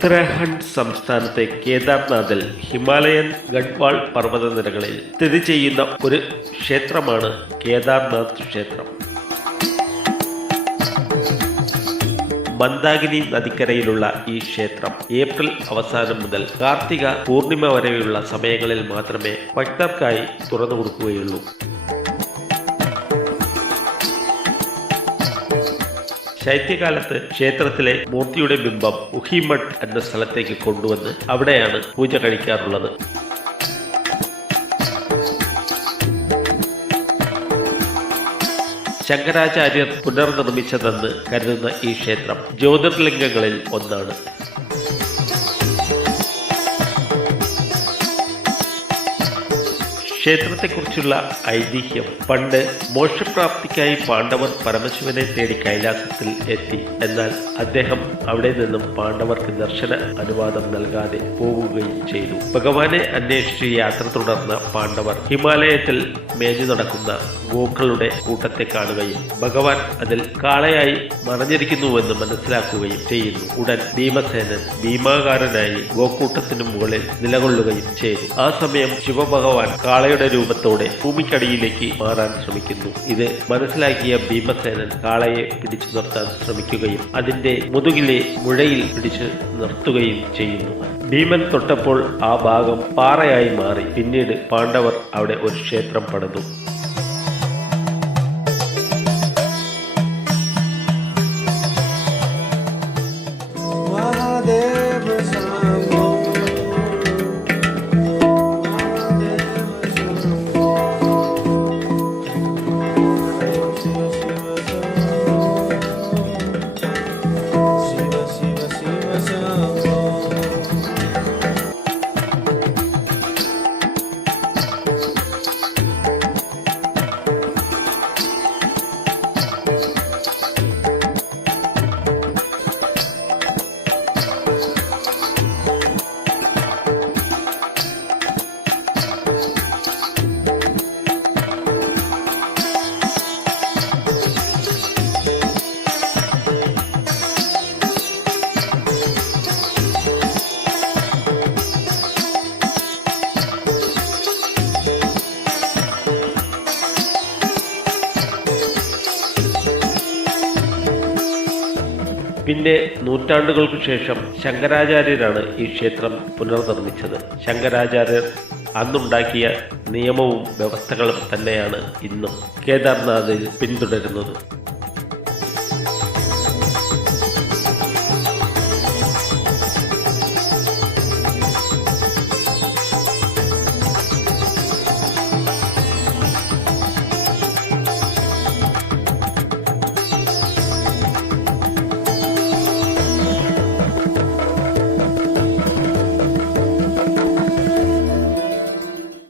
ഉത്തരാഖണ്ഡ് സംസ്ഥാനത്തെ കേദാർനാഥിൽ ഹിമാലയൻ ഗഡ്വാൾ പർവ്വതനിരകളിൽ സ്ഥിതി ചെയ്യുന്ന ഒരു ക്ഷേത്രമാണ് കേദാർനാഥ് ക്ഷേത്രം. മന്ദാകിനി നദിക്കരയിലുള്ള ഈ ക്ഷേത്രം ഏപ്രിൽ അവസാനം മുതൽ കാർത്തിക പൂർണിമ വരെയുള്ള സമയങ്ങളിൽ മാത്രമേ ഭക്തർക്കായി തുറന്നു കൊടുക്കുകയുള്ളൂ. ശൈത്യകാലത്ത് ക്ഷേത്രത്തിലെ മൂർത്തിയുടെ ബിംബം ഉഹിമഠ് എന്ന സ്ഥലത്തേക്ക് കൊണ്ടുവന്ന് അവിടെയാണ് പൂജ കഴിക്കാറുള്ളത്. ശങ്കരാചാര്യർ പുനർനിർമ്മിച്ചതെന്ന് കരുതുന്ന ഈ ക്ഷേത്രം ജ്യോതിർലിംഗങ്ങളിൽ ഒന്നാണ്. ക്ഷേത്രത്തെക്കുറിച്ചുള്ള ഐതിഹ്യം പണ്ട് മോക്ഷപ്രാപ്തിക്കായി പാണ്ഡവർ പരമശിവനെ തേടി കൈലാസത്തിൽ എത്തി. എന്നാൽ അദ്ദേഹം അവിടെ നിന്നും പാണ്ഡവർക്ക് ദർശന അനുവാദം നൽകാതെ പോവുകയും ചെയ്തു. ഭഗവാനെ അന്വേഷിച്ച് യാത്ര തുടർന്ന പാണ്ഡവർ ഹിമാലയത്തിൽ മേഞ്ഞു നടക്കുന്ന ഗോക്കളുടെ കൂട്ടത്തെ കാണുകയും ഭഗവാൻ അതിൽ കാളയായി മറഞ്ഞിരിക്കുന്നുവെന്ന് മനസ്സിലാക്കുകയും ചെയ്യുന്നു. ഉടൻ ഭീമസേനൻ ഭീമാകാരനായി ഗോക്കൂട്ടത്തിനു മുകളിൽ നിലകൊള്ളുകയും ചെയ്തു. ആ സമയം ശിവഭഗവാൻ കാളയുടെ രൂപത്തോടെ ഭൂമിക്കടിയിലേക്ക് മാറാൻ ശ്രമിക്കുന്നു. ഇത് മനസ്സിലാക്കിയ ഭീമസേനൻ കാളയെ പിടിച്ചു നിർത്താൻ ശ്രമിക്കുകയും അതിന്റെ മുതുകിലെ മുഴയിൽ പിടിച്ചു നിർത്തുകയും ചെയ്യുന്നു. ഭീമൻ തൊട്ടപ്പോൾ ആ ഭാഗം പാറയായി മാറി. പിന്നീട് പാണ്ഡവർ അവിടെ ഒരു ക്ഷേത്രം പണിതു. പിന്നെ നൂറ്റാണ്ടുകൾക്ക് ശേഷം ശങ്കരാചാര്യരാണ് ഈ ക്ഷേത്രം പുനർനിർമ്മിച്ചത്. ശങ്കരാചാര്യർ അന്നുണ്ടാക്കിയ നിയമവും വ്യവസ്ഥകളും തന്നെയാണ് ഇന്നും കേദാർനാഥിൽ പിന്തുടരുന്നത്.